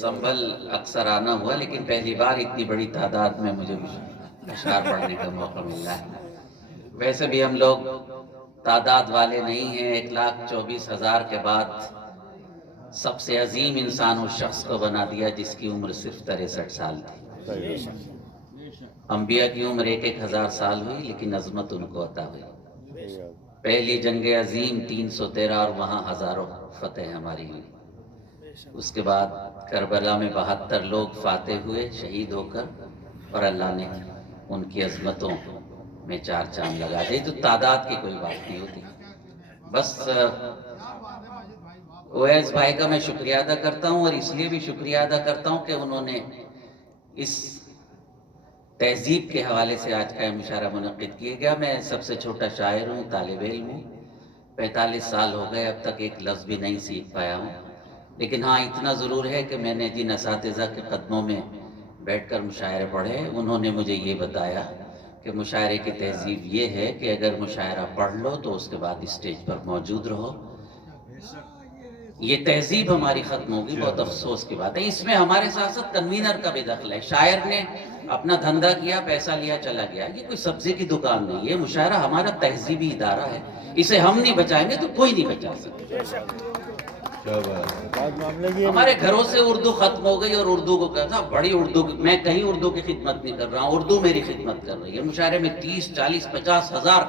سنبھل اکثر آنا ہوا، لیکن پہلی بار اتنی بڑی تعداد میں مجھے اشعار پڑھنے کا موقع مل رہا ہے۔ ویسے بھی ہم لوگ تعداد والے نہیں ہیں، 1,24,000 کے بعد سب سے عظیم انسان اس شخص کو بنا دیا جس کی عمر صرف 63 سال تھی۔ انبیاء کی عمر 1,000 سال ہوئی، لیکن عظمت ان کو عطا ہوئی۔ پہلی جنگ عظیم 313 اور وہاں ہزاروں فتح ہماری ہوئی۔ اس کے بعد کربلا میں 72 لوگ فاتح ہوئے شہید ہو کر، اور اللہ نے ان کی عظمتوں میں 4 چاند لگا دے۔ تو تعداد کی کوئی بات نہیں ہوتی۔ بس اویس بھائی کا میں شکریہ ادا کرتا ہوں، اور اس لیے بھی شکریہ ادا کرتا ہوں کہ انہوں نے اس تہذیب کے حوالے سے آج کا یہ مشاعرہ منعقد کیا گیا۔ میں سب سے چھوٹا شاعر ہوں، طالب علم ہوں، 45 سال ہو گئے، اب تک ایک لفظ بھی نہیں سیکھ پایا ہوں۔ لیکن ہاں اتنا ضرور ہے کہ میں نے جن اساتذہ کے قدموں میں بیٹھ کر مشاعرے پڑھے، انہوں نے مجھے یہ بتایا کہ مشاعرے کی تہذیب یہ ہے کہ اگر مشاعرہ پڑھ لو تو اس کے بعد اسٹیج پر موجود رہو۔ یہ تہذیب ہماری ختم ہوگی، بہت افسوس کی بات ہے۔ اس میں ہمارے ساتھ ساتھ کنوینر کا بھی دخل ہے۔ شاعر نے اپنا دھندا کیا، پیسہ لیا، چلا گیا۔ یہ کوئی سبزی کی دکان نہیں، یہ مشاعرہ ہمارا تہذیبی ادارہ ہے۔ اسے ہم نہیں بچائیں گے تو کوئی نہیں بچا سکتا۔ ہمارے گھروں سے اردو ختم ہو گئی، اور اردو کو کہا بڑی اردو، میں کہیں اردو کی خدمت نہیں کر رہا ہوں، اردو میری خدمت کر رہی ہے۔ مشاعرے میں 30، 40، 50 ہزار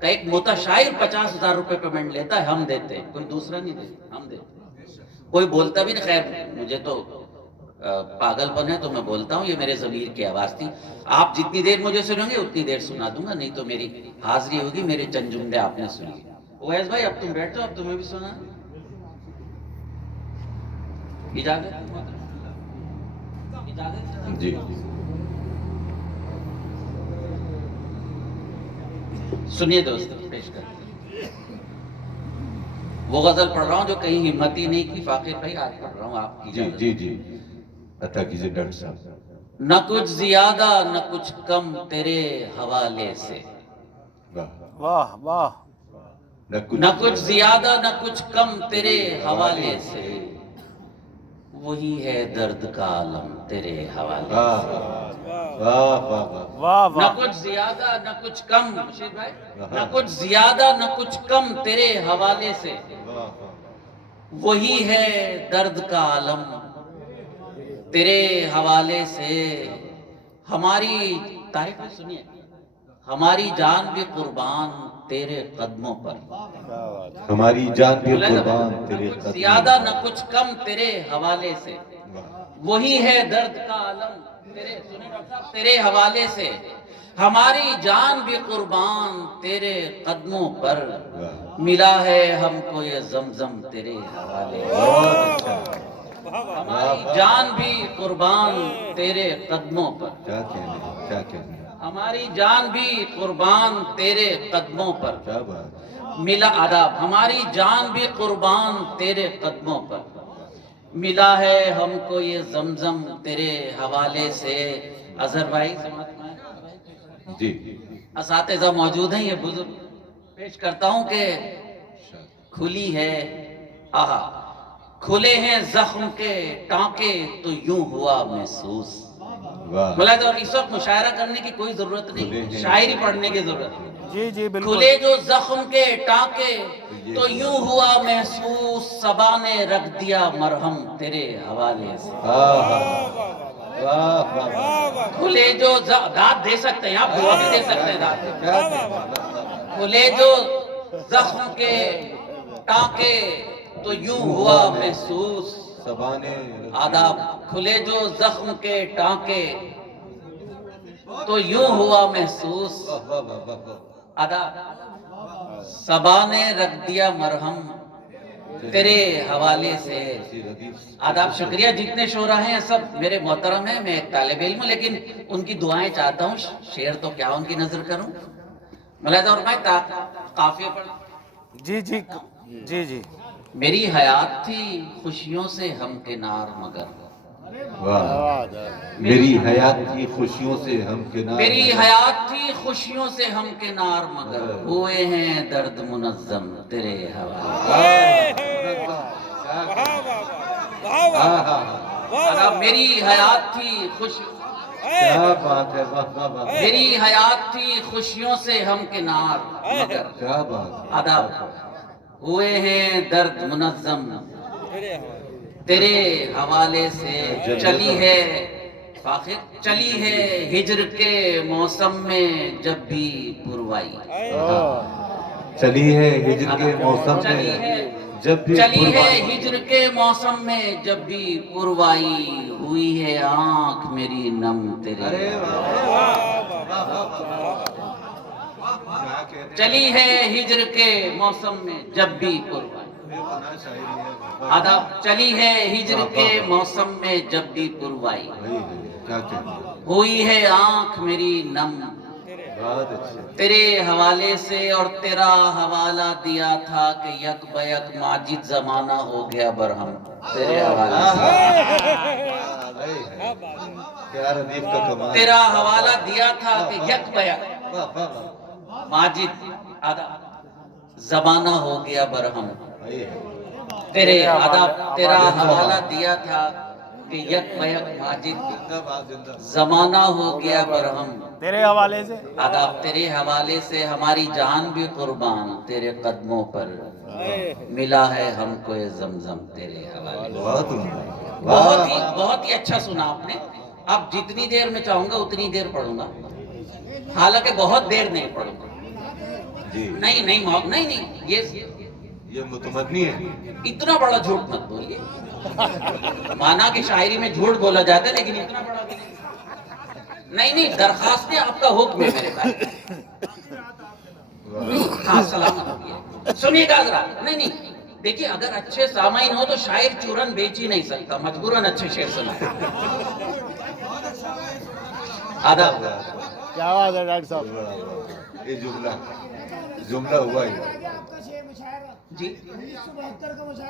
کا ایک موتا شاعر 50,000 روپے پیمنٹ لیتا ہے، ہم دیتے ہیں، کوئی دوسرا نہیں دیتا، ہم دیتے ہیں۔ کوئی بولتا بھی نہیں، خیر مجھے تو پاگل پن ہے تو میں بولتا ہوں، یہ میرے ضمیر کی آواز تھی۔ آپ جتنی دیر مجھے سنیں گے اتنی دیر سنا دوں گا، نہیں تو میری حاضری ہوگی، میرے چند جملے آپ نے سنی۔ اویس بھائی اب تم بیٹھ جاؤ، اب تمہیں بھی سنا اجازت جی سنیے دوستو، پیش کر وہ غزل پڑھ رہا ہوں جو کہیں ہمتی نہیں کی، فاقر بھائی آج پڑھ رہا ہوں آپ کی جی اجازت۔ جی جی عطا کیجیے ڈاکٹر صاحب۔ نہ کچھ زیادہ نہ کچھ کم تیرے حوالے سے، واہ واہ، نہ کچھ زیادہ نہ کچھ کم تیرے حوالے سے، وہی ہے درد کا عالم تیرے حوالے سے۔ واہ واہ واہ نہ واہ، کچھ زیادہ نہ کچھ کم، رشید بھائی، نہ کچھ زیادہ نہ کچھ کم تیرے حوالے سے، وہی ہے درد کا عالم تیرے حوالے سے۔ ہماری تاریخ میں سنیے، ہماری جان بھی قربان تیرے قدموں پر، ہماری جان بھی قربان تیرے نہ کچھ قدموں زیادہ نہ کچھ کم تیرے حوالے سے، وہی ہے درد کا عالم تیرے، سنیں ڈاکٹر صاحب، تیرے حوالے سے۔ ہماری جان بھی قربان تیرے قدموں پر، ملا ہے ہم کو یہ زمزم تیرے حوالے سے۔ ہماری جان بھی قربان تیرے قدموں پر، کیا کہنے، کیا کہنے، ہماری جان بھی قربان تیرے قدموں پر، کیا بات۔ ملا آداب، ہماری جان بھی قربان تیرے قدموں پر، ملا ہے ہم کو یہ زمزم تیرے حوالے سے۔ اظہر بھائی جی اساتذہ موجود ہیں، یہ بزرگ پیش کرتا ہوں کہ کھلی ہے، آہا، کھلے ہیں زخم کے ٹانکے تو یوں ہوا محسوس۔ واہ، بولا تو اس وقت مشاعرہ کرنے کی کوئی ضرورت کھلے نہیں، ہیں شاعری پڑھنے کی ضرورت ہے۔ جی جی بالکل، کھلے جو زخم کے ٹانکے تو یوں ہوا محسوس، صبا نے رکھ دیا مرہم تیرے حوالے سے۔ واہ واہ، کھلے جو داد دے سکتے ہیں، آپ دعا بھی دے سکتے ہیں، داد کیا کہنے، کھلے جو زخم کے ٹانکے تو یوں ہوا محسوس، سبانے آداب، کھلے جو زخم کے ٹانکے تو یوں ہوا محسوس، آداب، صبا نے رکھ دیا مرہم تیرے حوالے سے۔ آداب، شکریہ، جتنے شعراء ہیں سب میرے محترم ہیں، میں ایک طالب علم ہوں، لیکن ان کی دعائیں چاہتا ہوں، شعر تو کیا ان کی نظر کروں۔ ملاحظہ اور میں قافیہ پڑھ، جی جی جی جی، میری حیات تھی خوشیوں سے ہمکنار مگر، واہ، میری حیات کی خوشیوں سے ہمکنار، میری حیات تھی خوشیوں سے ہمکنار مگر، ہوئے ہیں درد منظم تیرے حوالے۔ آداب میری حیات تھی کیا بات ہے، واہ واہ واہ، میری حیات تھی خوشیوں سے ہم کنار، مگر کیا بات ہے۔ آداب ہوئے ہیں درد منظم تیرے حوالے سے، چلی ہے فاخر چلی ہے ہجر کے موسم میں جب بھی پروائی، چلی ہے ہجر کے موسم چلی میں ہے جب بھی چلی ہے قربانی، ہجر کے موسم میں جب بھی پروائی، ہوئی ہے آنکھ میری نم تیرے، ارے چلی ہے ہجر کے موسم میں جب بھی پروائی، آداب چلی ہے ہجر کے موسم میں جب بھی پروائی، کیا کہتے ہیں، ہوئی ہے آنکھ میری نم بہت اچھے، تیرے حوالے سے، اور تیرا حوالہ دیا تھا کہ یک بیک ماجد زمانہ ہو گیا برہم، تیرے حوالے سے کیا ردیف کا کمال، تیرا حوالہ دیا تھا کہ یک بیک ماجد زمانہ ہو گیا برہم، تیرے تیرا حوالہ دیا تھا کہ یک بیک ماجد زمانہ ہو گیا برہم، تیرے حوالے سے آداب تیرے حوالے سے ہماری جان بھی قربان تیرے قدموں پر، ملا ہے ہم کو یہ زمزم تیرے حوالے سے، بہت ہی اچھا سنا آپ نے۔ اب جتنی دیر میں چاہوں گا اتنی دیر پڑھوں گا، حالانکہ بہت دیر نہیں پڑھوں گا، جی نہیں یہ متمدنی ہے، اتنا بڑا جھوٹ مت بولیے، مانا کہ شاعری میں جھوٹ بولا جاتا ہے لیکن اتنا بڑا بھی نہیں، درخواست ہے آپ کا حکم ہے میرے بھائی، ہاں سلامت ہوگی، سنیے گا ذرا، نہیں دیکھیے اگر اچھے سامعین ہو تو شاعر چورن بیچ ہی نہیں سکتا، مجبوراً اچھے شعر سنا، آداب کیا بات ہے ڈاکٹر صاحب، یہ جملہ ہوا ہی، جی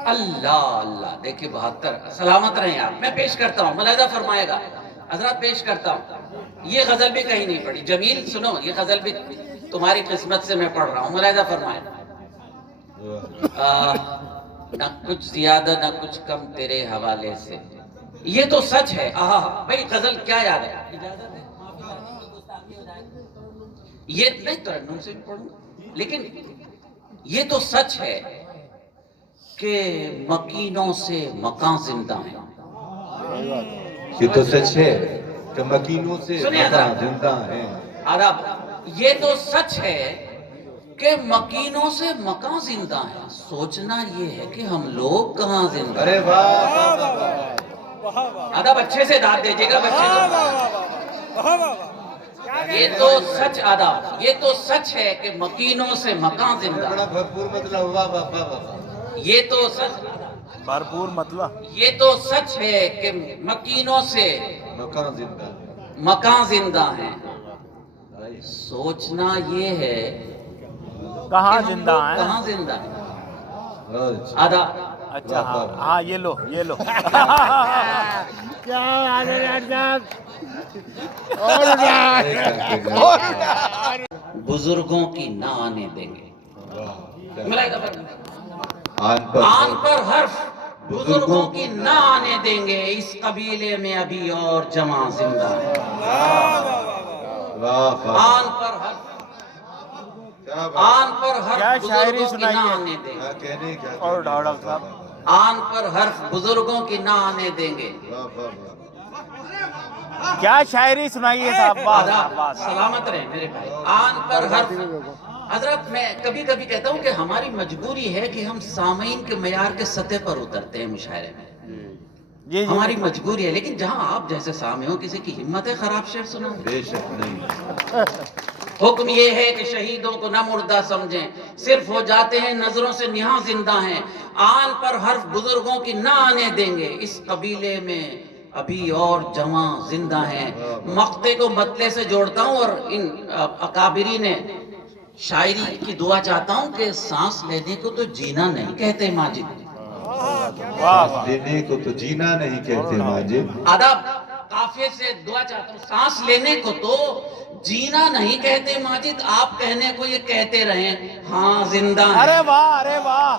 اللہ دیکھیے 72 سلامت رہیں آپ، میں پیش کرتا ہوں، ملاحظہ فرمائے گا حضرات، پیش کرتا ہوں، یہ غزل بھی کہیں نہیں پڑھی، جمیل سنو یہ غزل بھی تمہاری قسمت سے میں پڑھ رہا ہوں، ملاحظہ فرمائے نہ کچھ زیادہ نہ کچھ کم تیرے حوالے سے، یہ تو سچ ہے، بھئی غزل کیا یاد ہے، یہ نہیں ترنم سے بھی پڑھوں گا، لیکن یہ تو سچ ہے کہ مکینوں سے مکان زندہ ہیں، یہ تو سچ ہے کہ مکینوں سے سنیے مکان حضرات، زندہ ہیں، آداب یہ تو سچ ہے کہ مکینوں سے مکان زندہ ہیں، سوچنا یہ ہے کہ ہم لوگ کہاں زندہ ہیں، ارے واہ، آداب اچھے سے داد دیجئے گا بچے کو، یہ تو سچ آداب یہ تو سچ ہے کہ مکینوں سے مکان زندہ بڑا ہیں، بھرپور مطلب، واہ واہ واہ واہ، یہ تو سچ بھرپور مطلب یہ تو سچ ہے کہ مکینوں سے مکان زندہ، مکان زندہ ہیں، سوچنا یہ ہے کہاں کہ ہم زندہ لوگ ہیں، کہاں زندہ ہیں، اچھا، آداب اچھا ہاں یہ لو کیا بات ہے ڈاکٹر صاحب، بزرگوں کی نہ آنے دیں گے، آن پر حرف بزرگوں کی نہ آنے دیں گے، اس قبیلے میں ابھی اور جمع زندہ ہے، آن پر حرف کیا شاعری بزرگوں کی نہ سنائی آنے دیں گے، ہے اور ڈاکٹر صاحب، آن پر حرف بزرگوں کی نہ آنے دیں گے، کیا شاعری سنائی ہے صاحب، آداب سلامت رہے میرے بھائی، آن پر حرف، حضرت میں کبھی کبھی کہتا ہوں کہ ہماری مجبوری ہے کہ ہم سامعین کے معیار کے سطح پر اترتے ہیں مشاعرے میں، جی ہماری مجبوری ہے، لیکن جہاں آپ جیسے سامع ہو کسی کی ہمت ہے خراب شعر سنانے، بے شک نہیں، حکم یہ ہے کہ شہیدوں کو نہ مردہ سمجھیں، صرف ہو جاتے ہیں نظروں سے نہاں زندہ ہیں، آن پر حرف بزرگوں کی نہ آنے دیں گے، اس قبیلے میں ابھی اور جمع زندہ ہیں، مقطع کو مطلع سے جوڑتا ہوں اور ان اکابرین شاعری کی دعا چاہتا ہوں کہ سانس لینے کو تو جینا نہیں کہتے ماجد، سانس لینے کو تو جینا نہیں کہتے ماجد، آداب قافیے سے دعا چاہتا ہوں، سانس لینے کو تو جینا نہیں کہتے ماجد، آپ کہنے کو یہ کہتے رہیں ہاں زندہ ہیں، ارے واہ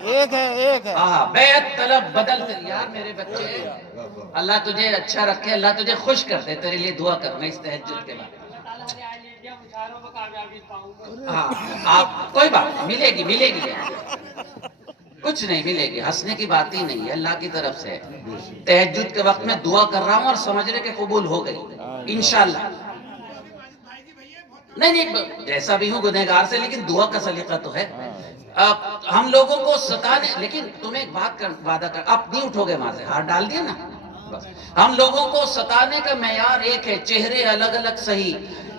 ایک ہے ایک ہے بیعت طلب بدلتے یار میرے بچے، اللہ تجھے اچھا رکھے، اللہ تجھے خوش کر دے، تیرے لیے دعا کرنا اس تہجد کے بعد۔ ہاں آپ کوئی بات نہیں، ملے گی کچھ نہیں ملے گی، ہنسنے کی بات ہی نہیں ہے، اللہ کی طرف سے تہجد کے وقت میں دعا کر رہا ہوں اور سمجھ رہے کہ قبول ہو گئی انشاءاللہ۔ نہیں جیسا بھی ہوں گنہگار سے، لیکن دعا کا سلیقہ تو ہے۔ ہم لوگوں کو ستانے، لیکن تمہیں ایک بات وعدہ کر، آپ نہیں اٹھو گے وہاں سے، ہاتھ ڈال دیا نا بس۔ ہم لوگوں کو ستانے کا معیار ایک ہے، چہرے الگ الگ صحیح،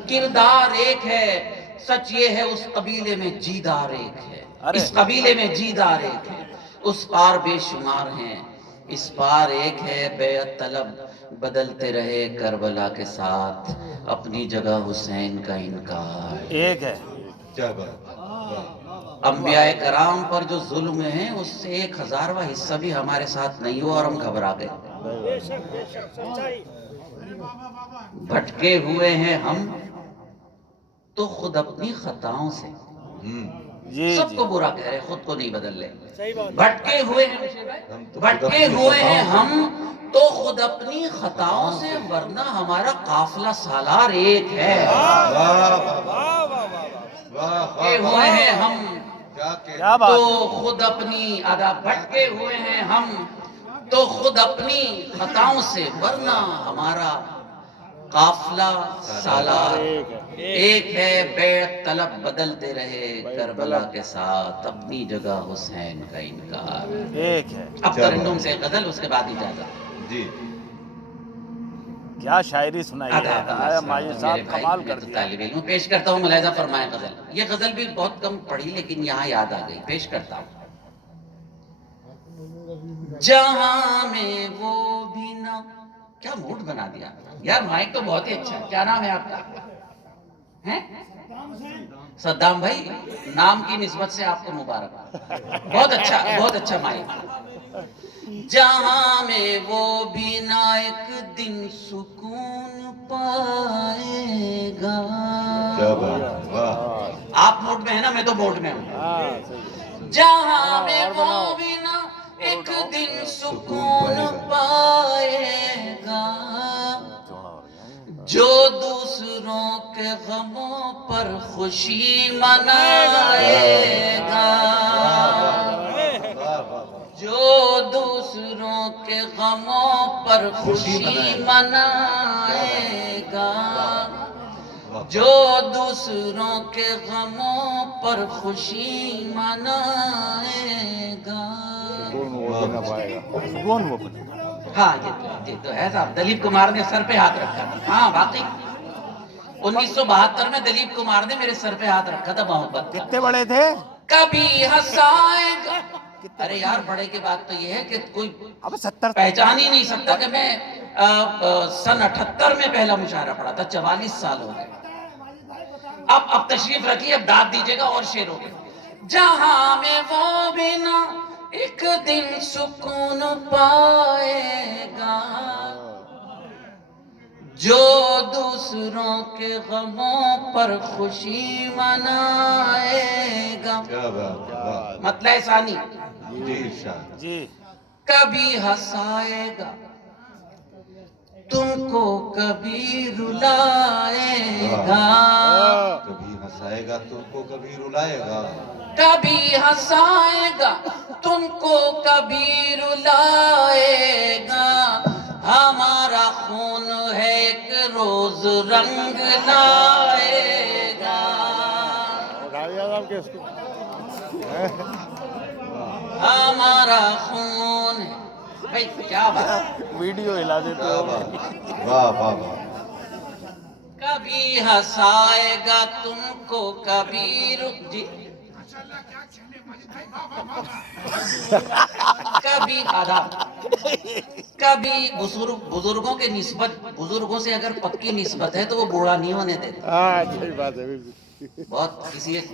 کردار ایک ہے، سچ یہ ہے اس قبیلے میں جیدار ایک ہے، اس قبیلے میں جیدار ایک ہے، اس پار بے شمار ہیں، اس پار ایک ہے، بیعت طلب بدلتے رہے کربلا کے ساتھ، اپنی جگہ حسین کا انکار۔ ایک ہے کیا بات، انبیاء کرام پر جو ظلم ہے اس سے 1000واں حصہ بھی ہمارے ساتھ نہیں ہوا اور ہم گھبرا گئے۔ بھٹکے ہوئے ہیں ہم تو خود اپنی خطاؤں سے، جی سب کو برا کہہ رہے، خود کو نہیں بدل لے۔ بھٹکے ہوئے ہیں ہم تو خود اپنی خطاؤں سے، ورنہ ہمارا قافلہ سالار ایک ہے۔ بھٹکے ہوئے ہیں ہم کیا بات تو خود اپنی بھٹکے ہوئے ہیں ہم تو خود اپنی خطاؤں سے، ورنہ ہمارا قافلہ سالار ایک ہے، بیعت طلب بدلتے رہے کربلا کے ساتھ، اپنی جگہ حسین کا انکار۔ ایک ہے اب ترنم سے غزل، اس کے بعد اجازت۔ جی کیا شاعری سنائی ہے ماجد صاحب، کمال کر دیا۔ طالب علم پیش کرتا ہوں، ملاحظہ فرمائے غزل، یہ غزل بھی بہت کم پڑھی لیکن یہاں یاد آ گئی، پیش کرتا ہوں۔ جہاں میں وہ بھی نہ، کیا موڈ بنا دیا یار، مائک تو بہت ہی اچھا ہے، کیا نام ہے آپ کا؟ صدام بھائی، نام کی نسبت سے آپ کو مبارک، بہت اچھا مائک۔ جہاں میں وہ بھی نہ ایک دن سکون پائے گا۔ کیا بات، واہ، آپ موڈ میں ہیں نا، میں تو موڈ میں ہوں۔ جہاں میں وہ بھی نہ ایک دن سکون پائے گا، جو دوسروں کے غموں پر خوشی منائے گا، جو دوسروں کے غموں پر خوشی منائے گا، جو دوسروں کے غموں پر خوشی منائے گا۔ ہاں یہ تو ہے صاحب، دلیپ کمار نے سر پہ ہاتھ رکھا تھا، ہاں واقعی 1972 میں دلیپ کمار نے میرے سر پہ ہاتھ رکھا تھا محبت کا۔ کتنے بڑے تھے؟ کبھی ہنسائے گا، ارے یار بڑے کی بات تو یہ ہے کہ کوئی اب 70 پہچان ہی نہیں سکتا کہ میں سن 78 میں پہلا مشاعرہ پڑھا تھا، 44 سال ہو گئے۔ اب تشریف رکھیے، اب داد دیجیے گا اور شعروں کے۔ جہاں میں وہ بھی نہ ایک دن سکون پائے گا، جو دوسروں کے غموں پر خوشی منائے گا۔ کیا بات، واہ، مطلع ثانی، جی ارشاد، جی کبھی ہنسائے گا تم کو، کبھی رلائے گا، کبھی ہنسائے گا تم کو، کبھی رلائے گا، کبھی ہنسائے گا تم کو، کبھی رلائے گا، ہمارا خون ہے ایک روز رنگ لائے گا، ہمارا خون ہے۔ بھائی کیا بات، ویڈیو ہلا دیتے کیا ہو۔ بات، واہ واہ واہ، کبھی ہنسائے گا تم کو، کبھی جی کبھی آداب، کبھی بزرگوں کے نسبت، بزرگوں سے اگر پکی نسبت ہے تو وہ بوڑھا نہیں ہونے دیتے۔ صحیح بات ہے، بہت کسی ایک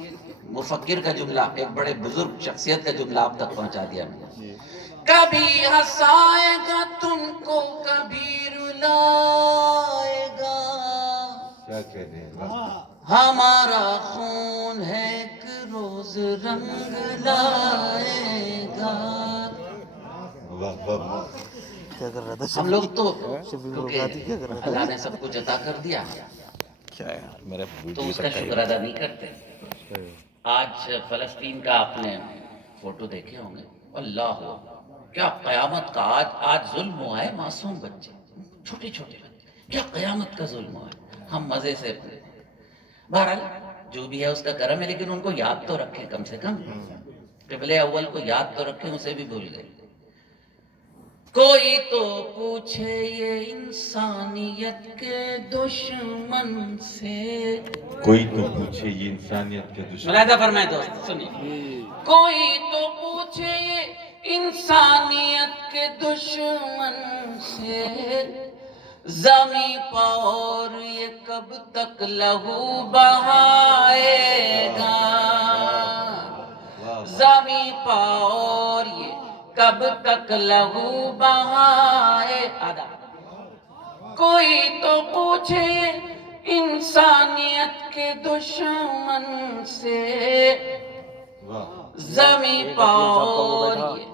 مفکر کا جملہ، ایک بڑے بزرگ شخصیت کا جملہ آپ تک پہنچا دیا میں نے۔ کبھی ہنسائے گا تم کو، کبھی رلائے گا، کیا کہہ رہے ہیں واہ ہمارا خون ہے ایک روز رنگ لائے گا. واہ واہ. کیا کر رہا تھا ہم لوگ تو شبیر کیونکہ الغاتی کیا کر رہا تھا؟ اللہ نے سب کچھ عطا کر دیا کیا ہے میرا تو اس کا شکر ادا نہیں کرتے. آج فلسطین کا آپ نے فوٹو دیکھے ہوں گے. اللہ کیا قیامت کا آج ظلم ہوا ہے. معصوم بچے چھوٹے چھوٹے بچے, کیا قیامت کا ظلم ہوا ہے. ہم مزے سے بہرحال جو بھی ہے اس کا کرم ہے, لیکن ان کو یاد تو رکھیں کم سے کم. قبلہ اول کو یاد تو رکھیں, اسے بھی بھول گئے. کوئی تو پوچھے یہ انسانیت کے دشمن سے. کوئی تو پوچھے یہ انسانیت کے دشمن. ملاحظہ فرمائے دوست سنیے. کوئی تو پوچھے یہ انسانیت کے دشمن سے, زمیں پر یہ کب تک لہو بہائے گا. زمیں پر یہ کب تک لہو بہائے گا. کوئی تو پوچھے انسانیت کے دشمن سے, زمیں پر یہ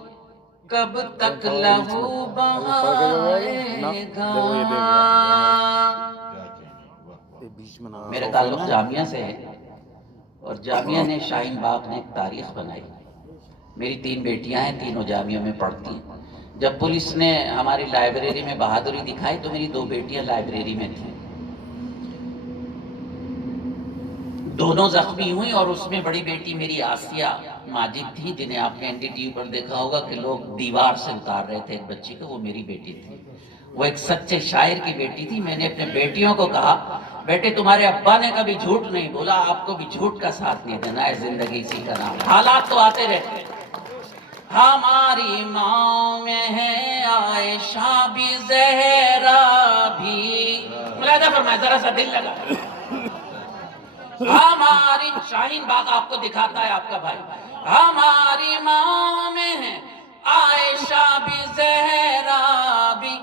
کب تک لہو بہائے گا. میرے تعلق جامعہ سے ہے, اور جامعہ نے شاہین باغ نے ایک تاریخ بنائی. میری 3 بیٹیاں ہیں, تینوں جامعہ میں پڑھتی ہیں. جب پولیس نے ہماری لائبریری میں بہادری دکھائی تو میری 2 بیٹیاں لائبریری میں تھیں. دونوں زخمی ہوئی, اور اس میں بڑی بیٹی میری آسیہ ماجد تھی, جنہیں آپ نے NDTV پر دیکھا ہوگا کہ لوگ دیوار سے اتار رہے تھے ایک بچی کو. وہ میری بیٹی تھی. وہ ایک سچے شاعر کی بیٹی تھی. میں نے اپنے بیٹیوں کو کہا, بیٹے تمہارے ابا نے کبھی جھوٹ نہیں بولا, آپ کو بھی جھوٹ کا ساتھ نہیں دینا ہے. زندگی اسی کا نام ہے. حالات تو آتے رہتے ہیں. ہماری ماں میں ہے عائشہ بھی زہرا بھی. ملاحظہ فرمائے, ذرا سا دل لگا. ہماری شاہین باغ آپ کو دکھاتا ہے آپ کا بھائی. ہماری ماں میں ہے عائشہ بھی زہرا بھی,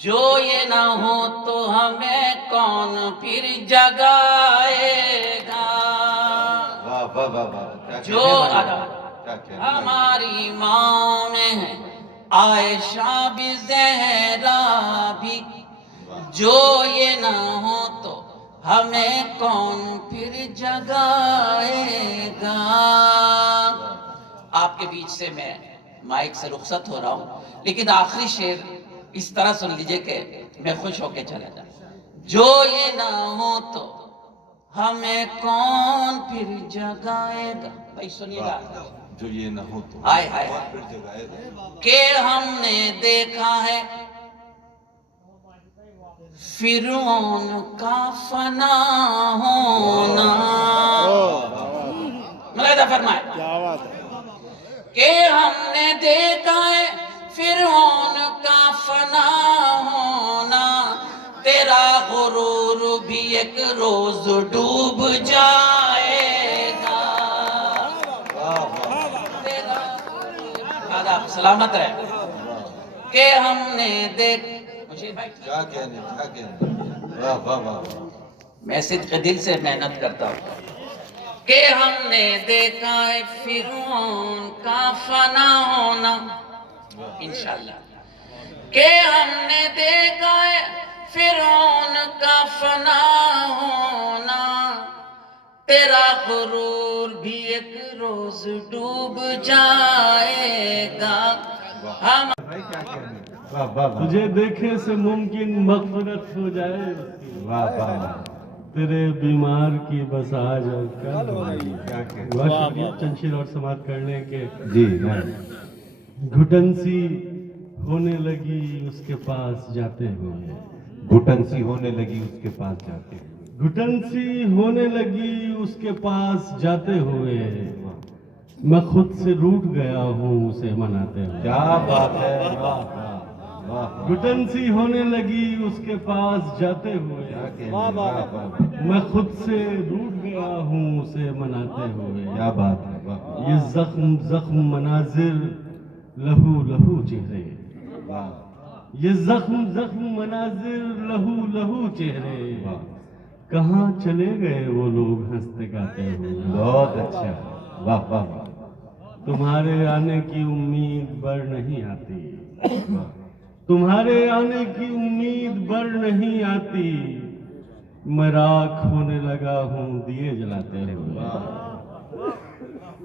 جو یہ نہ ہو تو ہمیں کون پھر جگائے گا. جو ہماری ماں میں ہے عائشہ بھی زہرا بھی, جو یہ نہ ہو تو ہمیں کون پھر جگائے گا. آپ کے بیچ سے میں مائک سے رخصت ہو رہا ہوں, لیکن آخری شعر اس طرح سن لیجئے کہ میں خوش ہو کے چلا جاؤں. جو یہ نہ ہو تو ہمیں کون پھر جگائے گا. بھائی سنیے گا. جو یہ نہ ہو تو ہائے ہائے پھر جگائے گا. کہ ہم نے دیکھا ہے فرعون کا فنا ہونا. ملاحظہ فرمائے. کیا بات ہے. کہ ہم نے دیکھا ہے فرعون کا فنا ہونا, تیرا غرور بھی ایک روز ڈوب جائے گا. آداب سلامت رہے. کہ ہم نے کیا کہنے. واہ واہ واہ. میں صدق دل سے محنت کرتا ہوں. کہ ہم نے دیکھا ہے فرعون کا فنا ہونا, انشاءاللہ. کہ ہم نے دیکھا ہے فرعون کا فنا ہونا, تیرا غرور بھی ایک روز ڈوب جائے گا. ہم تجھے دیکھے سے ممکن مغفرت ہو جائے, تیرے بیمار کی بس آ جائے. بہت شکریہ. چند شعر اور سماعت کرنے کے. جی گھٹن سی ہونے لگی اس کے پاس جاتے ہوئے. گھٹن سی ہونے لگی اس کے پاس جاتے ہوئے. گھٹن سی ہونے لگی اس کے پاس جاتے ہوئے, میں خود سے روٹھ گیا ہوں اسے مناتے ہوئے. کیا بات ہے. گھٹن سی ہونے لگی اس کے پاس جاتے ہوئے, میں خود سے روٹھ گیا ہوں اسے مناتے ہوئے. کیا بات ہے. یہ زخم زخم مناظر لہو لہو چہرے. یہ زخم زخم مناظر لہو لہو چہرے, کہاں چلے گئے وہ لوگ ہنستے گاتے ہوئے؟ بہت اچھا، واہ واہ واہ، تمہارے آنے کی امید بر نہیں آتی، تمہارے آنے کی امید بر نہیں آتی، میں راکھ ہونے لگا ہوں دیے جلاتے ہوئے۔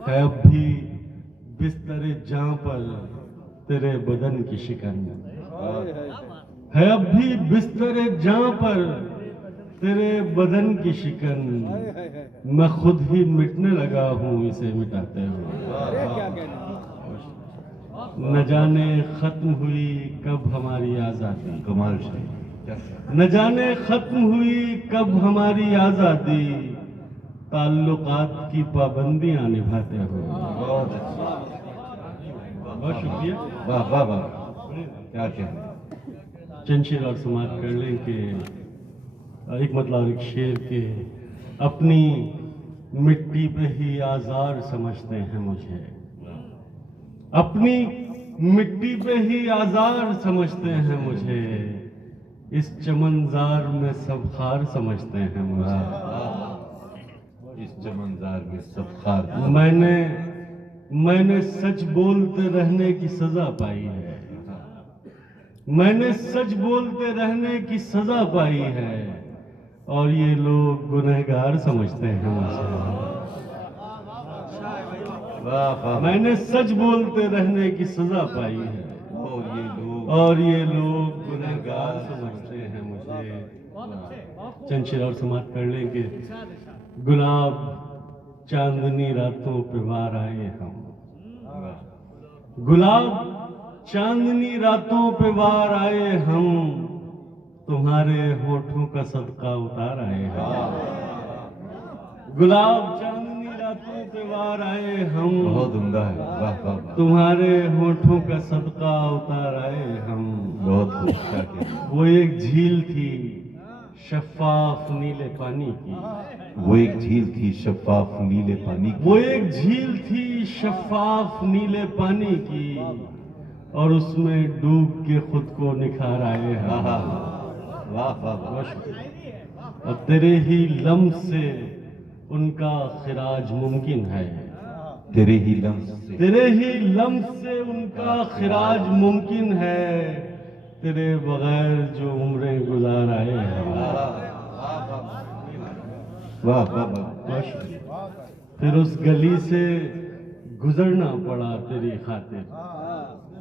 ہے اب بھی بستر جاں پر تیرے بدن کی شکن، ہے اب بھی بستر جاں پر تیرے بدن کی شکن، میں خود ہی مٹنے لگا ہوں اسے مٹاتے ہوئے۔ نہ جانے ختم ہوئی کب ہماری آزادی، کمال شاہ، نہ جانے ختم ہوئی کب ہماری آزادی، تعلقات کی پابندیاں نبھاتے ہوئے۔ بہت اچھا، بہت شکریہ۔ واہ واہ واہ، کیا کہنا، چند شعر اور سماعت کر لیں کہ ایک مطلب اور ایک شعر کے اپنی مٹی پہ ہی آزار سمجھتے ہیں مجھے، اپنی مٹی پہ ہی آزار سمجھتے ہیں مجھے، اس چمنزار میں سب خار سمجھتے ہیں مجھے۔ اس چمنزار میں سب خار، میں نے سچ بولتے رہنے کی سزا پائی ہے، میں نے سچ بولتے رہنے کی سزا پائی ہے، اور یہ لوگ گنہگار سمجھتے ہیں مجھے۔ واہ واہ، میں نے سچ بولتے رہنے کی سزا پائی ہے، اور یہ لوگ گنہگار سمجھتے ہیں مجھے۔ چند شعر اور سماعت کر لیں کہ گلاب چاندنی راتوں پہ وار آئے ہم، گلاب چاندنی راتوں پہ وار آئے ہم، تمہارے ہونٹوں کا صدقہ اتار آئے ہم۔ گلاب چاندنی راتوں پہ وار آئے ہم، بہت عمدہ ہے، واہ واہ واہ، تمہارے ہونٹوں کا صدقہ اتار آئے ہم۔ بہت خوب، کیا کہنا، وہ ایک جھیل تھی شفاف نیلے پانی کی، وہ ایک جھیل تھی شفاف نیلے پانی کی، وہ ایک جھیل تھی شفاف نیلے پانی کی، اور اس میں ڈوب کے خود کو نکھار آئے ہم۔ واہ واہ واہ، اور تیرے ہی لمس سے ان کا خراج ممکن ہے، تیرے ہی لمس سے، تیرے ہی لمس سے ان کا خراج ممکن ہے، تیرے بغیر جو عمریں گزار آئے ہیں۔ واہ واہ واہ، پھر اس گلی سے گزرنا پڑا تیری خاطر،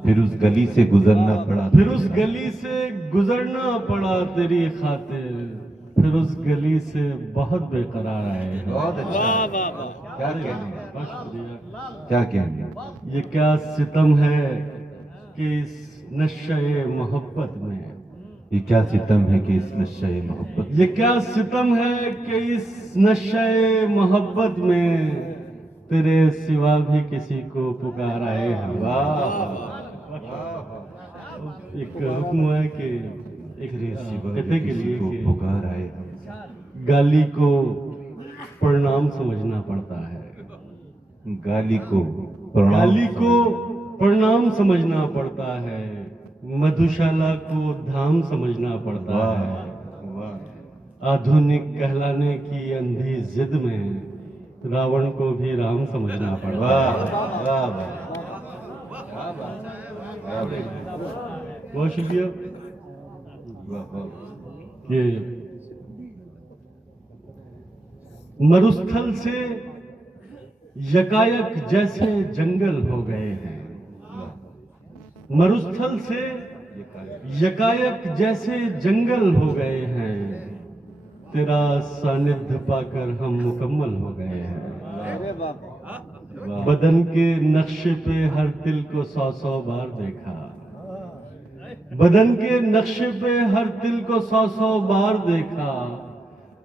پھر اس گلی سے گزرنا پڑا، پھر اس گلی سے گزرنا پڑا تیری خاطر، پھر اس گلی سے بہت بے قرار آئے ہیں۔ بہت اچھا، کیا کہنا، بہت شکریہ۔ کیا کہنا، یہ کیا ستم ہے کہ اس نشے محبت میں، یہ کیا ستم ہے کہ اس نشے محبت، یہ کیا ستم ہے کہ اس نشے محبت میں تیرے سوا بھی کسی کو پکار آئے ہیں۔ ایک حکم ہے کہ ایک کہتے کے لیے کو کہ پکار آئے، گالی کو پرنام سمجھنا پڑتا ہے، گالی کو پرنام، گالی کو پرنام سمجھنا پڑتا ہے، مدھوشالہ کو دھام سمجھنا پڑتا ہے، واہ، آدھونک کہلانے کی اندھی ضد میں راون کو بھی رام سمجھنا پڑتا ہے۔ واہ واہ واہ، بہت شکریہ واہ واہ، کہ مروستھل سے یکایک جیسے جنگل ہو گئے ہیں، مروستھل سے یکایک جیسے جنگل ہو گئے ہیں، تیرا ساندھ پا کر ہم مکمل ہو گئے ہیں۔ بدن کے نقشے پہ ہر دل کو 100 بار دیکھا، بدن کے نقشے پہ ہر دل کو 100 بار دیکھا،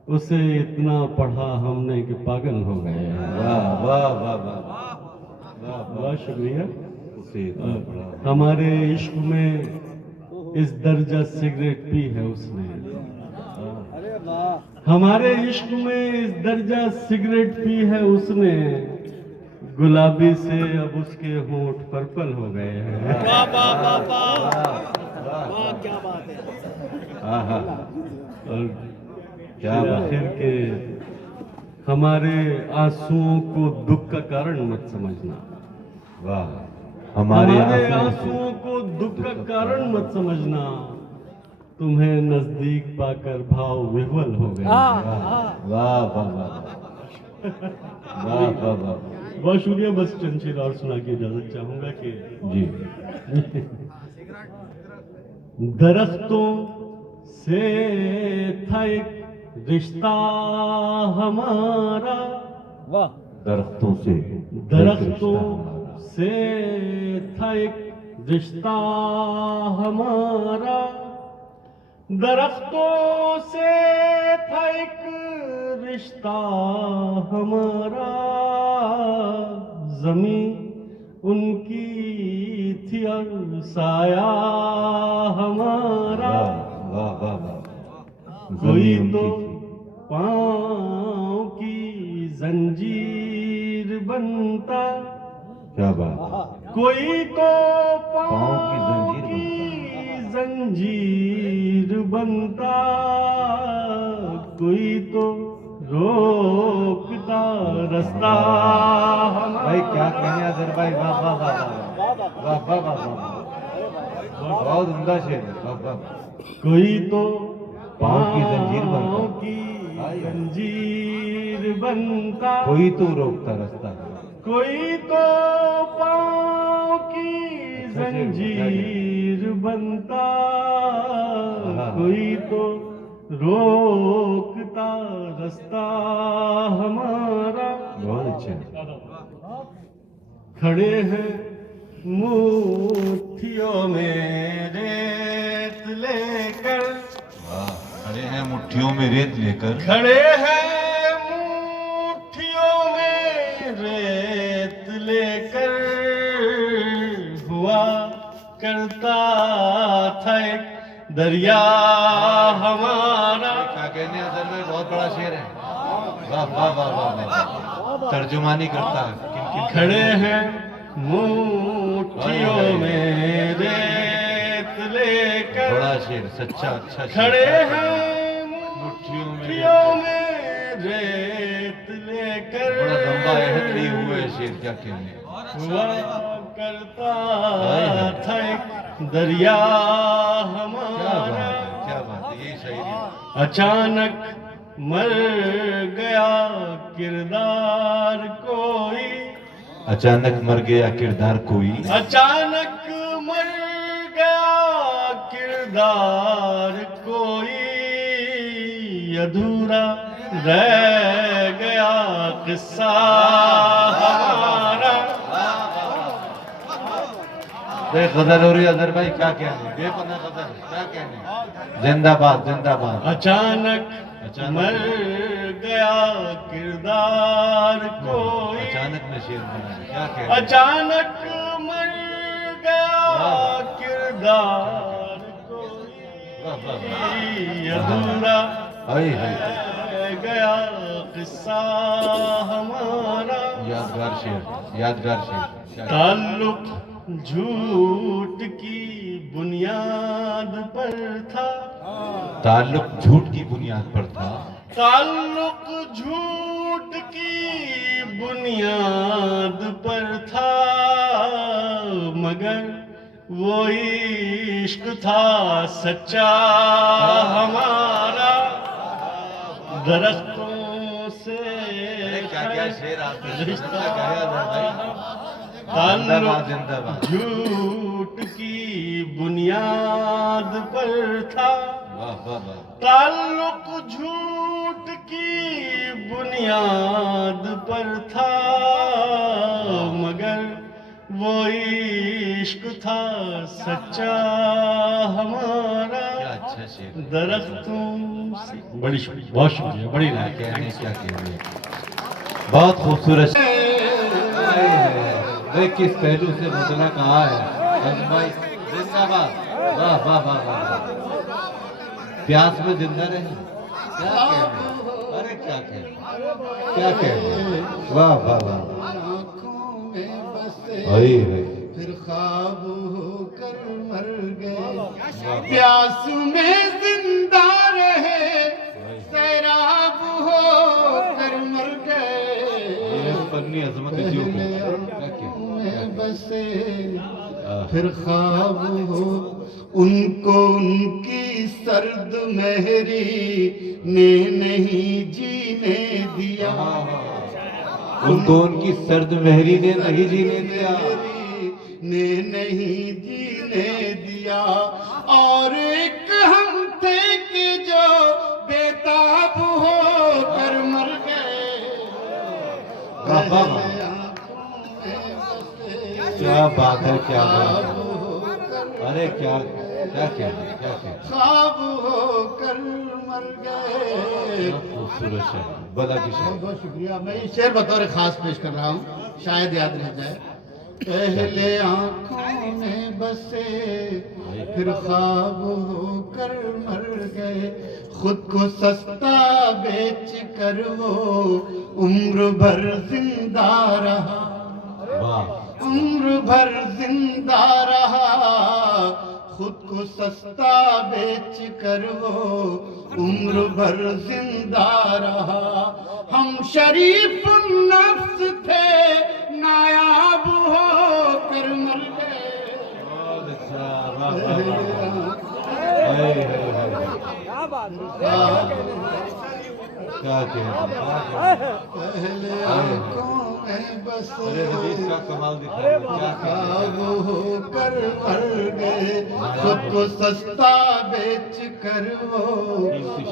اسے اتنا پڑھا ہم نے کہ پاگل ہو گئے ہیں۔ واہ واہ واہ واہ، بہت شکریہ۔ اسے اتنا بڑا، ہمارے عشق میں اس درجہ سگریٹ پی ہے اس نے، ہمارے عشق میں اس درجہ سگریٹ پی ہے اس نے، گلابی سے اب اس کے ہونٹ پرپل ہو گئے ہیں۔ اور کیا بات آخر کے ہمارے آنسوؤں کو دکھ کا کارن مت سمجھنا، واہ ہمارے ہمارے آنسو آنسوؤں کو دکھ کا کارن مت سمجھنا، تمہیں نزدیک پا کر بھاؤ وہول ہو گئے۔ واہ واہ واہ واہ واہ واہ واہ بہت شکریہ، بس چند شعر اور سنا کے اجازت چاہوں گا کہ جی درختوں سے تھا ایک رشتہ ہمارا، درختوں سے درختوں سے تھا ایک رشتہ ہمارا، درختوں سے تھا ایک رشتہ ہمارا، زمین ان کی تھی اور سایہ ہمارا، واہ واہ واہ کوئی زمین تو کی تھی۔ پاؤں کی زنجیر بنتا، کیا بات، کوئی تو پاؤں کی پاؤں زنجیر کی زنجیر بنتا، کوئی تو روکتا رستہ بھائی کیا ہمارا۔ کہنے اظہر بھائی، واہ واہ واہ واہ واہ واہ واہ، بہت عمدہ شعر ہے، واہ واہ واہ۔ کوئی تو پاؤں کی زنجیر بنتا، پاؤں کی زنجیر بنتا، کوئی تو روکتا رستہ ہے۔ کوئی تو پاؤں کی زنجیر بنتا، کوئی تو روکتا رستہ ہمارا۔ بہت اچھا، کھڑے ہیں مٹھیوں میں ریت لے کر، کھڑے ہیں مٹھیوں میں ریت لے کر، کھڑے ہیں مٹھیوں میں ریت لے کر، ہوا کرتا تھا ایک دریا ہمارا۔ کیا کہنے اظہر بھائی، بہت بڑا شعر ہے، واہ واہ واہ واہ واہ، ترجمانی کرتا ہے، کھڑے ہیں مٹھیوں میں ریت لے کر، بڑا شعر، سچا اچھا شعر، کھڑے ہیں مٹھیوں میں مٹھیوں میں ریت لے کر، بڑا لمبا عہد لیے ہوئے شعر، کیا کہنے، ہوا کرتا تھا ایک دریا ہمارا، کیا بات ہے، یہی شاعری ہے۔ اچانک مر گیا کردار کوئی، اچانک مر گیا کردار کوئی، اچانک مر گیا کردار کوئی، ادھورا رہ گیا قصہ ہمارا۔ بے غزل ہو رہی اظہر بھائی، کیا کہنے، بے پناہ غزل، کیا کہنے، زندہ باد زندہ باد۔ اچانک مر گیا کردار کوئی، اچانک میں شعر بنا ہے، کیا کہنے، اچانک مر گیا کردار کوئی، ادھورا ہائی ہائی، رہ گیا قصہ ہمارا۔ یادگار شعر، یادگار شعر، کیا کہنے، تعلق جھوٹ کی بنیاد پر تھا، تعلق جھوٹ کی بنیاد پر تھا، تعلق جھوٹ کی بنیاد پر تھا، مگر وہ عشق تھا سچا ہمارا، درختوں سے کیا کیا شعر آپ نے رشتہ کہا اظہر بھائی، زندہ باد زندہ باد، جھوٹ کی بنیاد پر تھا، واہ واہ واہ، تعلق جھوٹ کی بنیاد پر تھا، مگر وہ عشق تھا سچا ہمارا، کیا اچھا شعر، درختوں سے۔ بڑی شکریہ، بہت شکریہ، بڑی کیا لائق کہنے، کیا کہنے، بہت خوبصورت دیکھ کس پہلو سے بدلا کہا ہے اظہر بھائی، زندہ باد، واہ واہ واہ واہ، پیاس میں زندہ رہے، کیا کہنے، ارے کیا کہنے، کیا کہنے، واہ واہ واہ، آنکھوں میں بسے ہائی ہائی، پھر خواب ہو کر مر گئے، پیاس میں زندہ رہے، سیراب فنی عظمت اسی کو کیا میں بسے پھر خواب ہو ان کو ان کی سرد مہری نے نہیں جینے دیا، ان کو ان کی سرد مہری نے نہیں جینے دیا، نے نہیں جینے دیا، اور ایک ہم تھے کہ جو بےتاب ہو کر مر گئے، واہ واہ واہ، کیا بات ہے، کیا بات ہے، ارے کیا کیا کیا کیا کیا خواب ہو کر مر گئے۔ خوبصورت شعر، بلا کی شعر۔ بہت شکریہ، میں یہ شعر بطور خاص پیش کر رہا ہوں، شاید یاد رہ جائے۔ پہلے آنکھوں میں بسے پھر خواب ہو کر مر گئے، خود کو سستا بیچ کر وہ عمر بھر زندہ رہا، واہ، عمر بھر زندہ رہا، خود کو سستا بیچ کر وہ عمر بھر زندہ رہا، ہم شریف النفس تھے نایاب ہو کر مر گئے، بہت اچھا، واہ واہ واہ، ہائے ہائے ہائے، کیا کہنا، پہلے آنکھوں میں بس ارے حدیث کا کمال دکھا رہے، کیا خواب کہنا، ہو کر مر گئے، خود کو سستا بیچ کر وہ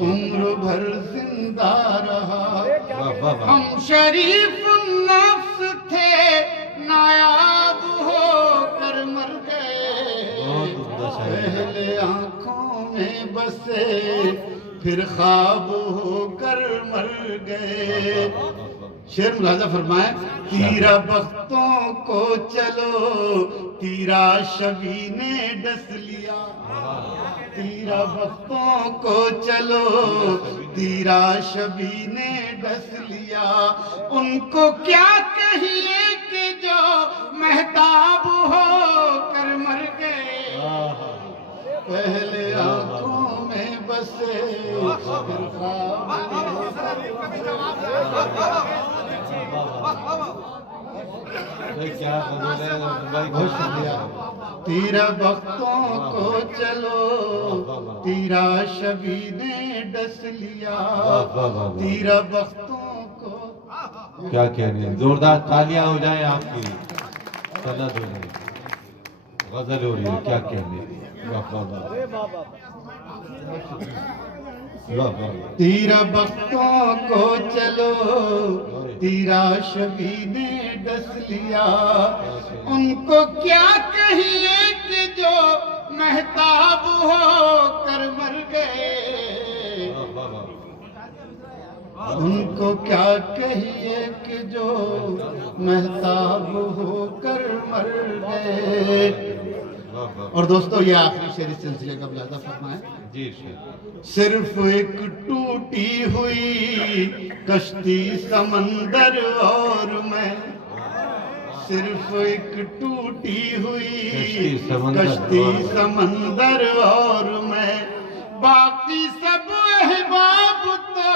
عمر بھر زندہ رہا، واہ واہ واہ، ہم شریف النفس تھے نایاب ہو کر مر گئے، بہت عمدہ شاعری، پہلے آنکھوں میں بسے پھر خواب ہو کر مر گئے۔ شعر ملاحظہ فرمائیں، تیرا بختوں کو چلو تیرا شبی نے ڈس لیا، تیرا بختوں کو چلو تیرا شبی نے ڈس لیا، ان کو کیا کہیے کہ جو مہتاب ہو کر مر گئے، پہلے آنکھوں میں بسے پھر خواب ہو کر کیا غزل ہے، بھائی بہت شکریہ۔ تیرا بختوں کو چلو تیرا شبی نے ڈس لیا، تیرا بختوں کو کیا کہنے ہیں، زوردار تالیاں ہو جائیں آپ کی، سند ہو جائے، غزل ہو رہی ہے، کیا کہنے ہیں، واہ واہ واہ، واہ واہ، تیرا بختوں کو چلو تیرا شبی نے ڈس لیا، ان کو کیا کہیے کہ جو مہتاب ہو کر مر گئے، ان کو کیا کہیے کہ جو مہتاب ہو کر مر گئے۔ اور دوستو یہ آخری شعر اس سلسلے کا ملاحظہ فرمائیں، جی شعر، صرف ایک ٹوٹی ہوئی کشتی سمندر اور میں، صرف ایک ٹوٹی ہوئی کشتی سمندر اور میں، باقی سب احباب تو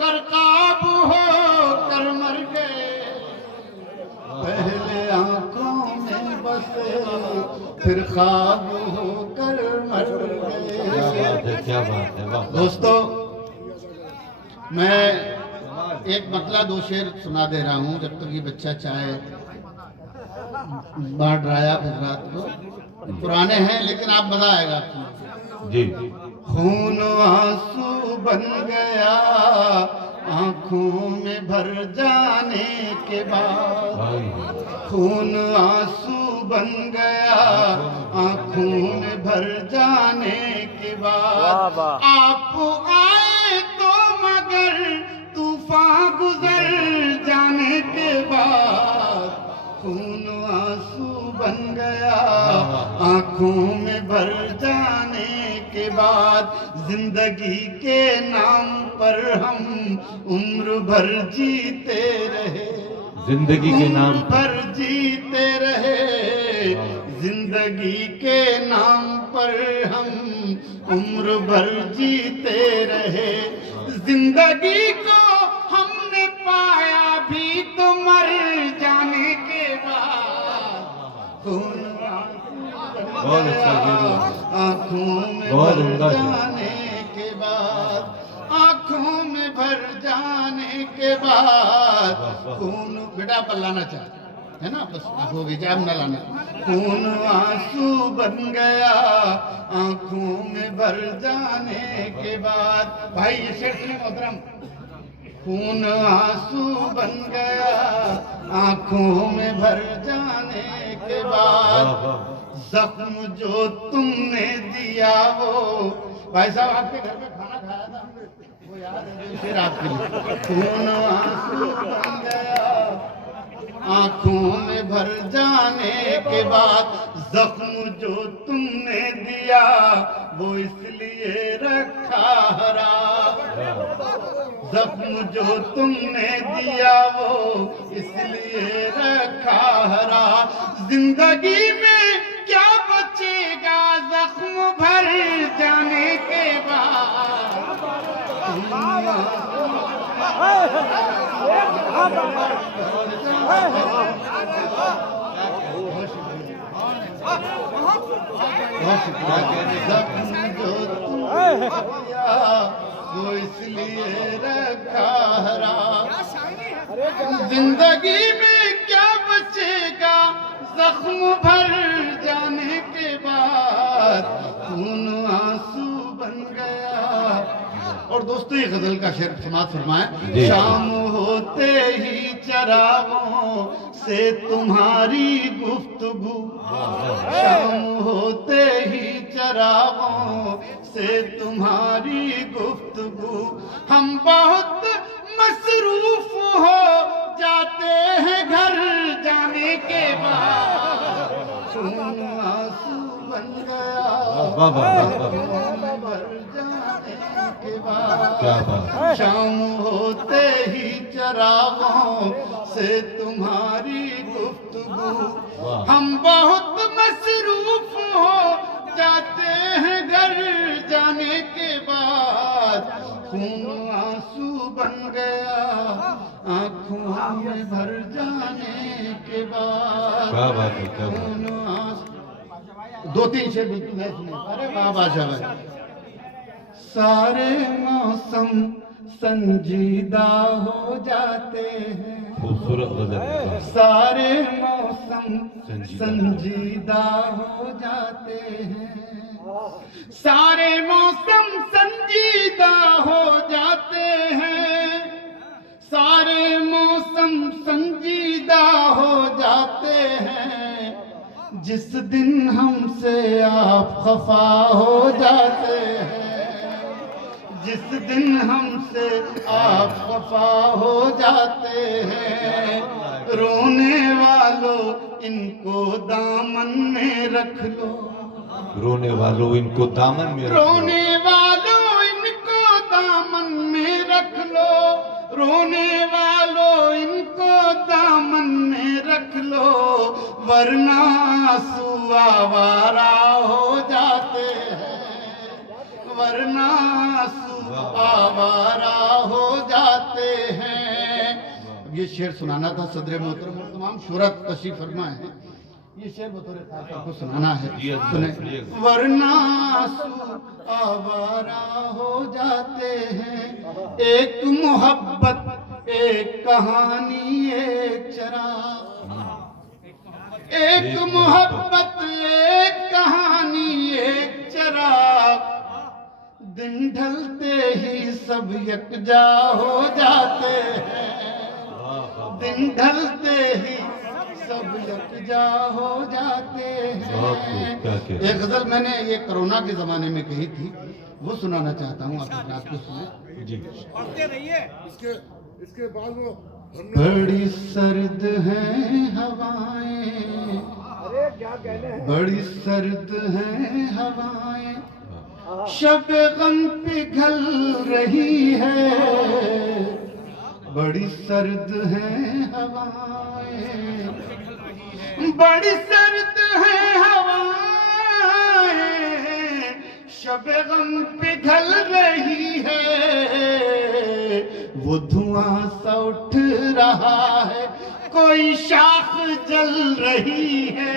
غرقاب ہو کر مر گئے، پہلے آنکھوں میں بسے پھر خواب ہو کر مر گئے۔ کیا بات ہے، واہ، دوستو میں ایک مطلع دو شعر سنا دے رہا ہوں، جب تک یہ بچہ چاہے بانٹ رہا ہے حضرات کو، پرانے ہیں لیکن آپ مزہ آئے گا، جی، خون آنسو بن گیا آنکھوں میں بھر جانے کے بعد، خون آنسو بن گیا آنکھوں میں بھر جانے کے بعد، آپ آئے تو مگر طوفان گزر جانے کے بعد، خون آنسو بن گیا آنکھوں میں بھر جانے کے بعد، زندگی کے نام پر ہم عمر بھر جیتے رہے، زندگی کے نام پر جیتے رہے، زندگی کے نام پر ہم عمر بھر جیتے رہے، زندگی کو ہم نے پایا بھی تو مر آنکھوں میں بہت بھر عمدہ ہے۔ جانے کے بعد، آنکھوں میں بھر جانے کے بعد خون، بیٹا آپ لانا چاہتے ہے نا، بس ہو گئی جائے، اب نہ لانا، خون آنسو بن گیا آنکھوں میں بھر جانے کے بعد. بھائی یہ شعر سنیں محترم. خون آنسو بن گیا آنکھوں میں بھر جانے کے بعد، زخم جو تم نے دیا وہ، بھائی صاحب آپ کے گھر میں کھانا کھایا تھا وہ یاد ہے، پھر آپ کے لیے. خون آنسو بن گیا آنکھوں میں بھر جانے کے بعد، زخم جو تم نے دیا وہ اس لیے رکھا ہرا، زخم جو تم نے دیا وہ اس لیے رکھا ہرا. زندگی میں کیا بچے گا زخم بھر جانے کے بعد. زخم جو تم نے دیا وہ اس لیے رکھا ہرا. زندگی میں کیا بچے گا زخم بھر جانے کے بعد، خون آنسو بن گیا. اور دوستو یہ غزل کا شعر سماعت فرمائیں. شام ہوتے ہی چراغوں سے تمہاری گفتگو، شام ہوتے ہی چراغوں سے تمہاری گفتگو، ہم بہت مصروف ہو جاتے ہیں گھر جانے کے بعد. خون آنسو بن گیا بھر جانے کے بعد، شام ہوتے ہی چراغوں سے تمہاری گفتگو، ہم بہت مصروف ہو جاتے ہیں گھر جانے کے بعد. خون آنسو بن گیا آنکھوں میں بھر جانے کے بعد. کیا بات ہے، کیا بات ہے. خون آنسو، دو تین شعر بالکل نہیں سنے. ارے واہ بادشاہ بھائی. سارے موسم سنجیدہ ہو جاتے ہیں، خوبصورت غزل ہے. سارے موسم سنجیدہ ہو جاتے ہیں، سارے موسم سنجیدہ ہو جاتے ہیں، سارے موسم سنجیدہ ہو جاتے ہیں. جس دن ہم سے آپ خفا ہو جاتے ہیں، جس دن ہم سے آپ خفا ہو جاتے ہیں. رونے والوں ان کو دامن میں رکھ لو، رونے والوں ان کو دامن میں رکھ لو. رونے والوں ان کو دامن میں رکھ لو، رونے والوں ان کو دامن میں رکھ لو، ورنہ آنسو آوارہ ہو جاتے ہیں، ورنہ آنسو آوارہ ہو جاتے ہیں. یہ شعر سنانا تھا صدر محترم اور تمام شہرت تشریف فرما ہے. یہ شعر بطور خاص آپ کو سنانا ہے، سنیں. ورنہ آنسو آوارہ ہو جاتے ہیں. ایک محبت ایک کہانی ایک چراغ، ایک محبت ایک کہانی ایک چراغ، دن ڈھلتے ہی سب یکجا ہو جاتے ہیں، دن ڈھلتے ہی سب یکجا ہو جاتے ہیں. ایک غزل میں نے یہ کرونا کے زمانے میں کہی تھی، وہ سنانا چاہتا ہوں، آپ حضرات کو سنیں. جی. اس کے بعد وہ بڑی سرد ہیں ہوائیں، بڑی سرد ہیں ہوائیں، شب غم پگھل رہی ہے، بڑی سرد ہیں ہوائیں، بڑی سرد ہیں ہوائیں، شب غم پگھل رہی ہے. وہ دھواں سا اٹھ رہا ہے، کوئی شاخ جل رہی ہے،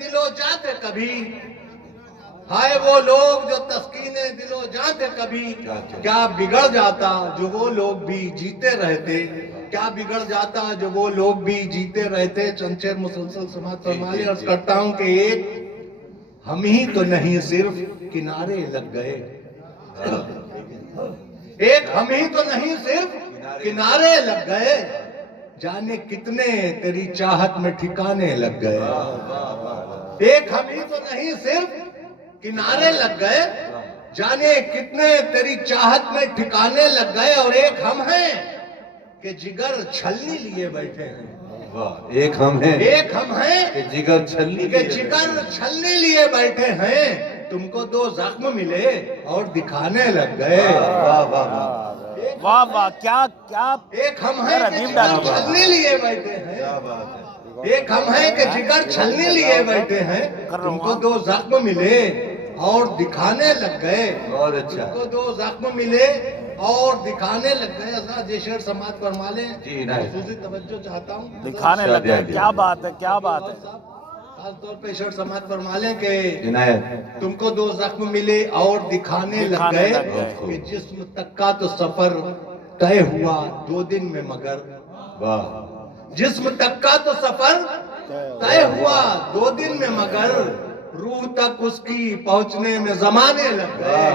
دل و جاں تھے کبھی ہائے وہ لوگ جو تسکین دل و جاں تھے کبھی کیا بگڑ جاتا جو وہ لوگ بھی جیتے رہتے کیا بگڑ جاتا جو وہ لوگ بھی جیتے رہتے چنچیر مسلسل سماعت فرما لیں عرض کرتا ہوں کہ ایک ہم ہی تو نہیں صرف کنارے لگ گئے ایک ہم ہی تو نہیں صرف کنارے لگ گئے جانے کتنے تیری چاہت میں ٹھکانے لگ گئے ایک ہم ہی تو نہیں صرف کنارے لگ گئے جانے کتنے تیری چاہت میں ٹھکانے لگ گئے اور ایک ہم ہیں کہ جگر چھلنی لیے بیٹھے ہیں واہ ایک ہم ہیں ایک ہم ہیں کہ جگر چھلنی کہ جگر چھلنی لیے بیٹھے ہیں تم کو دو زخم ملے اور دکھانے لگ گئے واہ واہ واہ واہ واہ کیا کیا ایک ہم ہیں کہ جگر چھلنی لیے بیٹھے ہیں کیا بات ہے ایک ہم ہیں کہ جگر چھلنی لیے بیٹھے ہیں تم کو دو زخم ملے اور دکھانے لگ گئے بہت اچھا تم کو دو زخم ملے اور دکھانے لگ گئے حضرات یہ شعر سماعت فرما لیں جی، عنایت۔ خصوصی توجہ چاہتا ہوں دکھانے لگ گئے کیا بات ہے کیا بات ہے خاص طور پہ شعر سماعت فرما لیں کہ عنایت تم کو دو زخم ملے اور دکھانے لگ دکھانے گئے لگ گئے۔ کہ جسم تک کا تو سفر طے ہوا 2 دن میں مگر واہ جسم تک کا تو سفر طے ہوا 2 دن میں مگر روح تک اس کی پہنچنے میں زمانے لگ گئے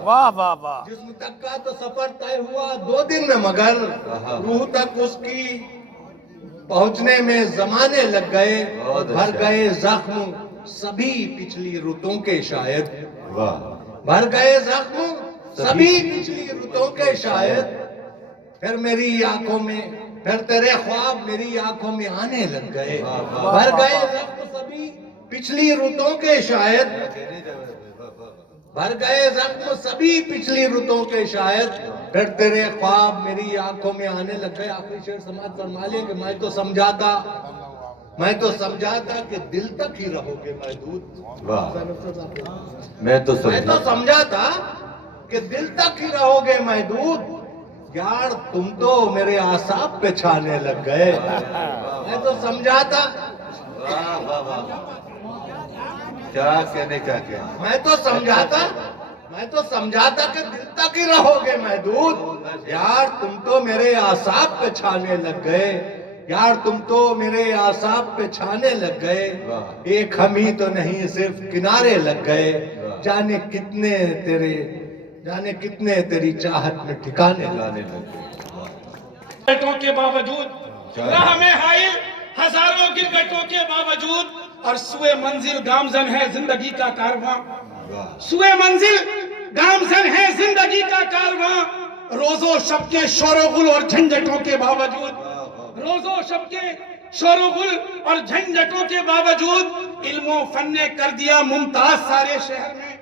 واہ واہ واہ جسم تک کا تو سفر طے ہوا 2 دن میں مگر روح تک اس کی پہنچنے میں زمانے لگ گئے بھر گئے زخم سبھی پچھلی رتوں کے شاید واہ بھر گئے زخم سبھی پچھلی رتوں کے شاید پھر میری آنکھوں میں پھر تیرے خواب میری آنکھوں میں آنے لگ گئے بھر گئے زخم سبھی پچھلی رتوں کے شاید بھر گئے زخم سبھی پچھلی رتوں کے شاید پھر تیرے خواب میری آنکھوں میں آنے لگ گئے آخری شعر سماعت فرما لیں کہ میں تو سمجھاتا کہ دل تک ہی رہو گے محدود واہ میں تو سمجھاتا کہ دل تک ہی رہو گے محدود یار تم تو میرے اعصاب پہ چھانے لگ گئے میں تو سمجھاتا واہ واہ واہ کیا کہنے کا کیا میں تو سمجھاتا کہ دل تک ہی رہو گے محدود یار تم تو میرے اعصاب پہ چھانے لگ گئے یار تم تو میرے اعصاب پہ چھانے لگ گئے ایک ہم ہی تو نہیں صرف کنارے لگ گئے جانے کتنے تیری چاہت میں ٹھکانے لگے گٹوں کے باوجود راہ میں حائل ہزاروں گرگٹوں کے باوجود اور سوئے منزل گامزن ہے زندگی کا کارواں سوئے منزل گامزن ہے زندگی کا کارواں روز و شب کے شور و غل اور جھنجھٹوں کے باوجود روز و شب کے شور و غل اور جھنجھٹوں کے باوجود علم و فن نے کر دیا ممتاز سارے شہر میں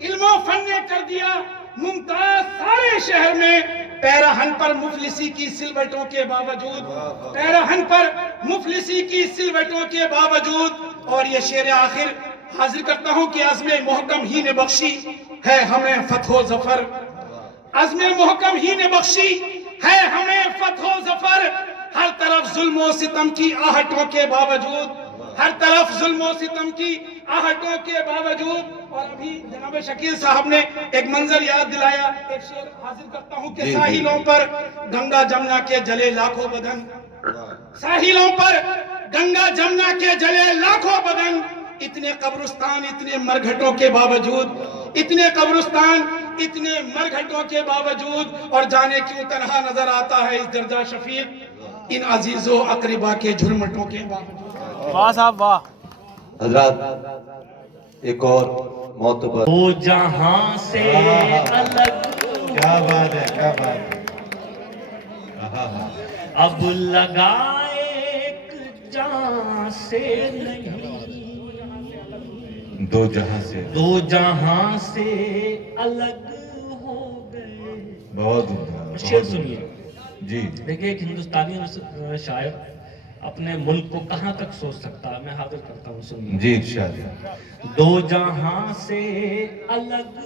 علم و فن نے کر دیا ممتاز سارے شہر میں پیراہن پر مفلسی کی سلوٹوں کے باوجود پیراہن پر مفلسی کی سلوٹوں کے باوجود اور یہ شعر آخر حاضر کرتا ہوں کہ عزم محکم ہی نے بخشی ہے ہمیں فتح و ظفر عزم محکم ہی نے بخشی ہے ہمیں فتح و ظفر ہر طرف ظلم و ستم کی آہٹوں کے باوجود ہر طرف ظلم و ستم کی آہٹوں کے باوجود اور ابھی جناب شکیل صاحب نے ایک منظر یاد دلایا ایک شعر حاضر کرتا ہوں کہ ساحلوں پر گنگا جمنا کے جلے لاکھوں بدن ساحلوں پر گنگا جمنا کے جلے لاکھوں بدن اتنے قبرستان اتنے مرگھٹوں کے باوجود اتنے قبرستان اتنے مرگھٹوں کے باوجود اور جانے کیوں تنہا نظر آتا ہے اس درجہ شفیق ان عزیز و اقربا کے جھرمٹوں کے باوجود واہ صاحب واہ حضرات ایک اور معتبر وہ جہاں سے الگ کیا بات ہے کیا بات ہے اب لگائے ایک جہاں سے نہیں دو جہاں سے دو جہاں سے الگ ہو گئے بہت شعر سنیے جی دیکھیں ایک ہندوستانی شاعر اپنے ملک کو کہاں تک سوچ سکتا ہے میں حاضر کرتا ہوں سنیے جی انشاءاللہ دو جہاں سے الگ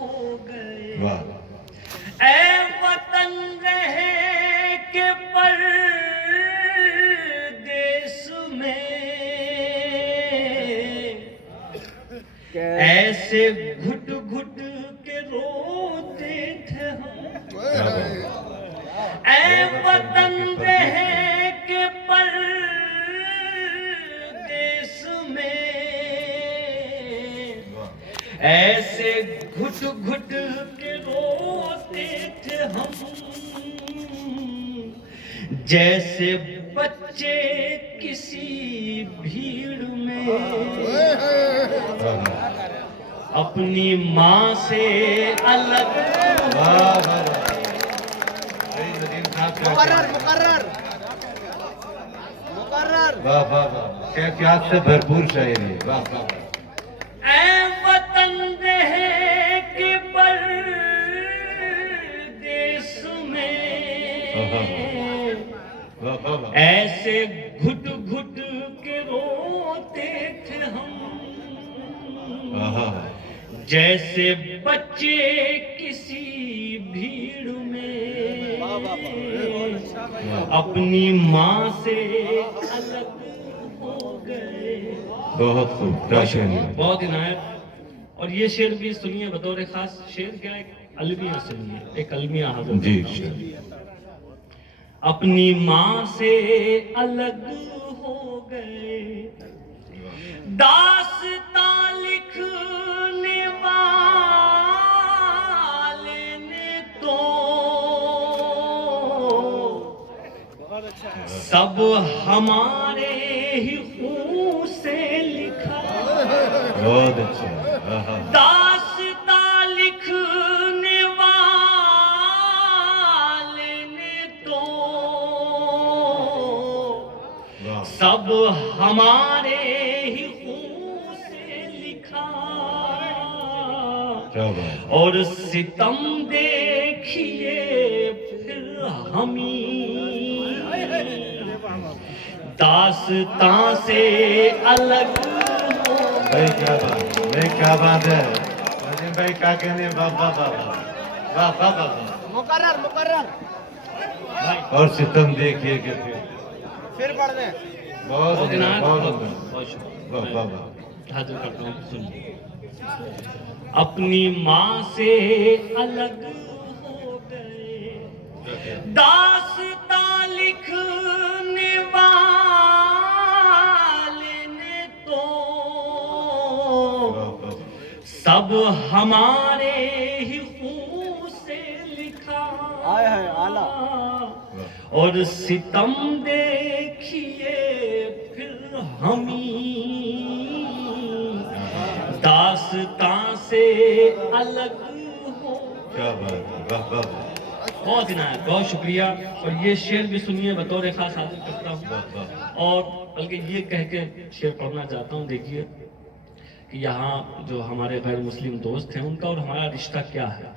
ہو گئے واہ اے وطن رہے کہ ایسے گھٹ گھٹ کے روتے تھے ہم اے وطن رہ کے پردیس میں ایسے گھٹ گھٹ کے روتے تھے ہم جیسے بچے کسی بھیڑ میں اپنی ماں سے الگ واہ واہ واہ کیفیات سے بھرپور شاعری واہ واہ اے وطن رہ کے پردیس میں ایسے گھٹ گھٹ کے روتے تھے ہم جیسے بچے کسی بھیڑ میں اپنی ماں سے الگ ہو گئے. بہت خوب کیا شاعری ہے. بہت عنایت. اور یہ شعر بھی سنیے بطور خاص. شعر کیا ایک المیہ سنیے, ایک المیہ حاضر جی اپنی ماں سے الگ ہو گئے داستان لکھنے والے نے تو سب ہمارے ہی خون سے لکھا. بہت اچھا. داستان لکھنے والے نے تو سب ہمارے ہی خون سے لکھا اور ستم دیکھیے پھر ہمیں داستان سے الگ ہو. کیا بات ہے نظیم بھائی, کیا کہنے. واہ واہ واہ واہ واہ واہ. مقرر اور ستم دیکھیے کہ پھر پڑھ دیں. بہت عنایت. بہت بہت شکریہ. واہ واہ واہ. حاضر کرتا ہوں, سنیے. اپنی ماں سے الگ ہو گئے داستان لکھنے والے نے تو سب ہمارے ہی خون سے لکھا اور ستم دیکھیے پھر ہمیں داستان سے الگ ہو. کیا بات ہے. واہ واہ. بہت عنایت. بہت شکریہ. اور یہ شعر بھی سنیے بطور خاص حاضر کرتا ہوں, اور بلکہ یہ کہہ کے شعر پڑھنا چاہتا ہوں. دیکھیے کہ یہاں جو ہمارے غیر مسلم دوست ہیں ان کا اور ہمارا رشتہ کیا ہے.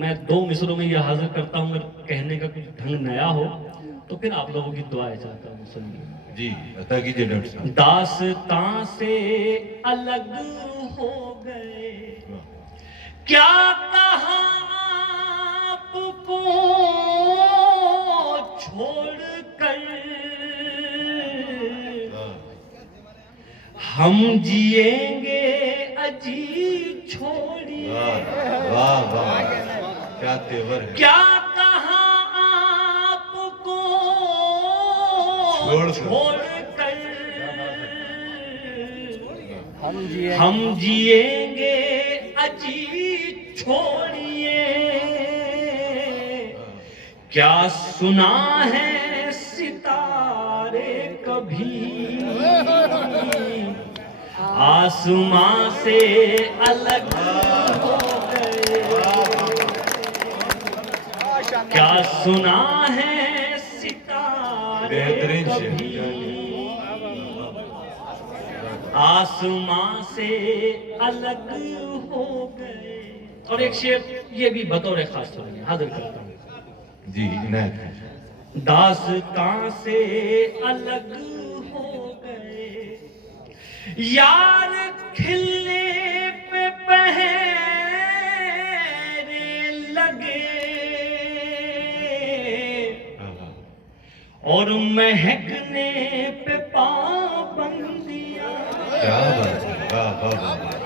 میں 2 مصروں میں یہ حاضر کرتا ہوں, اگر کہنے کا کچھ ڈھنگ نیا ہو تو پھر آپ لوگوں کی دعائیں چاہتا ہوں. سنیے. جی عطا کیجیے ڈاکٹر صاحب. داستان سے الگ ہو گئے کیا کہا آپ کو چھوڑ کر ہم جیئیں گے اجی چھوڑیے. واہ واہ کیا تیور ہے. کیا کہا آپ کو چھوڑ کر ہم جیئیں گے اجی چھوڑیے. کیا سنا ہے ستارے کبھی آسمان سے الگ ہو گئے. کیا سنا ہے ستارے کبھی آسمان سے الگ ہو گئے. اور ایک شعر یہ بھی بطور خاص سنیے, حاضر کرتا ہوں. جی عنایت ہے. داستان سے الگ ہو گئے یار کھلنے پہ پہرے لگے اور مہکنے پہ پابندیاں. کیا بات ہے. واہ واہ واہ.